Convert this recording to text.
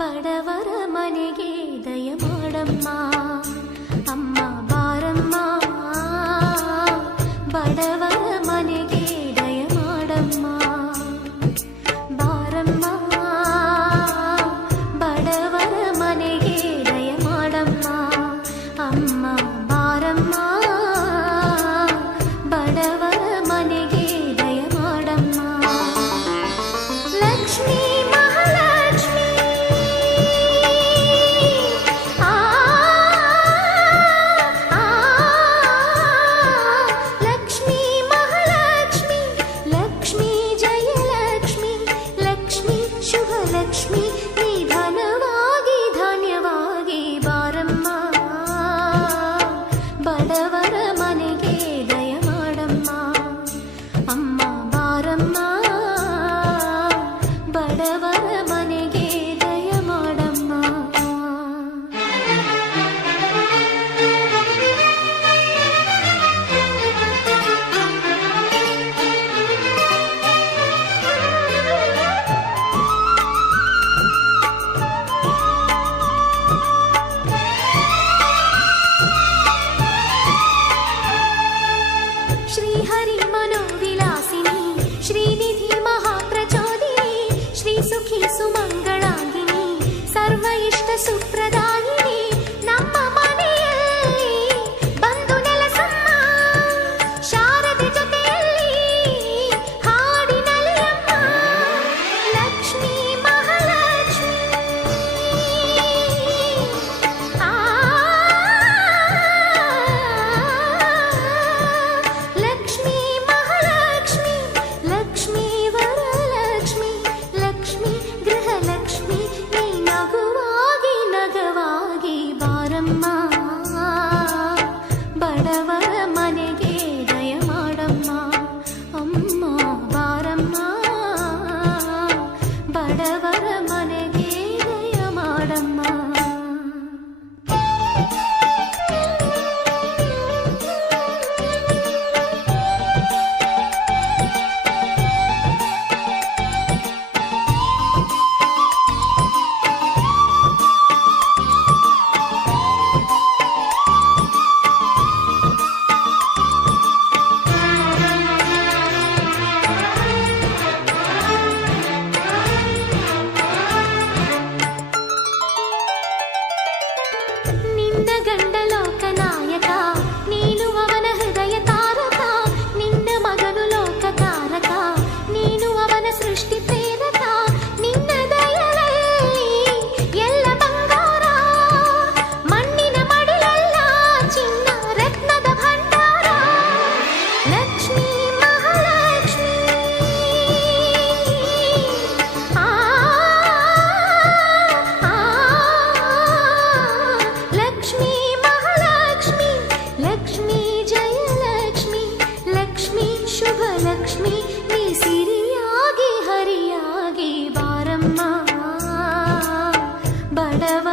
ಬಡವರ ಮನೆಗೆ ದಯ ಮಾಡಮ್ಮ ಅಮ್ಮ ಬಾರಮ್ಮ ಬಡವರ ಮನೆಗೆ ದಯ ಮಾಡಮ್ಮ ಬಾರಮ್ಮ ಬಡವರ ಮನೆಗೆ ದಯ ಮಾಡಮ್ಮ ಅಮ್ಮ ಬಾರಮ್ಮ ಬಡವರ ಮನೆಗೆ ದಯ ಮಾಡಮ್ಮ ಲಕ್ಷ್ಮೀ ಲಕ್ಷ್ಮಿ ನೀ ಧನವಾಗಿ ಧಾನ್ಯವಾಗಿ ಬಾರಮ್ಮ ಬಡವರ ಮನೆಗೆ ದಯ ಮಾಡಮ್ಮ ಅಮ್ಮ ಬಾರಮ್ಮ ಬಡವರ ಮನೆಗೆ ದಯ ಮಾಡಮ್ಮ श्रीहरि मनोविलासिनी श्रीनिधि महाप्रचोदिनी श्री सुखी सुमंगलांगिनी सर्व इष्ट सुप्रदायिनी ನಮ್ಮ ಮನೆಯಲ್ಲಿ ಬಂದು ನೆಲೆಸಮ್ಮ ಶಾರದೆ ಜೊತೆಯಲ್ಲಿ ಹಾಡಿನಲ್ಲಿ ಅಮ್ಮ ಲಕ್ಷ್ಮೀ ಮಹಾಲಕ್ಷ್ಮಿ ಲಕ್ಷ್ಮೀ ಮಹಾಲಕ್ಷ್ಮಿ ಲಕ್ಷ್ಮೀ ವರಲಕ್ಷ್ಮಿ ಲಕ್ಷ್ಮೀ ಗೃಹಲಕ್ಷ್ಮಿ ನೀ ನಗುವಾಗಿ ನಗವಾಗಿ ಬಾರಮ್ಮ ಬಡವರ ಮನೆಗೆ ದಯ ಮಾಡಮ್ಮ ಅಮ್ಮ ಬಾರಮ್ಮ ಬಡವರ ಮನೆಗೆ ದಯ ಮಾಡಮ್ಮ ನಿನ್ನ ಗಂಡ ಲೋಕನಾಯಕ ನೀನು ಅವನ ಹೃದಯ ತಾರಕ ನಿನ್ನ ಮಗನು ಲೋಕಕಾರಕ ನೀನು ಅವನ ಸೃಷ್ಟಿ ಪ್ರೇರಕ ನಿನ್ನ ದಯದಲ್ಲಿ ಎಲ್ಲ ಬಂಗಾರ ಮಣ್ಣಿನ ಮಡಿಲಲ್ಲ ಚಿನ್ನ ರತ್ನದ ಭಂಡಾರ ಲಕ್ಷ್ಮೀ ಮಹಾಲಕ್ಷ್ಮಿ ಲಕ್ಷ್ಮೀ ಮಹಾಲಕ್ಷ್ಮಿ ಲಕ್ಷ್ಮೀ ಜಯಲಕ್ಷ್ಮಿ ಲಕ್ಷ್ಮೀ ಶುಭ ಲಕ್ಷ್ಮಿ ನೀ ಸಿರಿಯಾಗಿ ಹರಿಯಾಗಿ ಬಾರಮ್ಮ ಬಡವ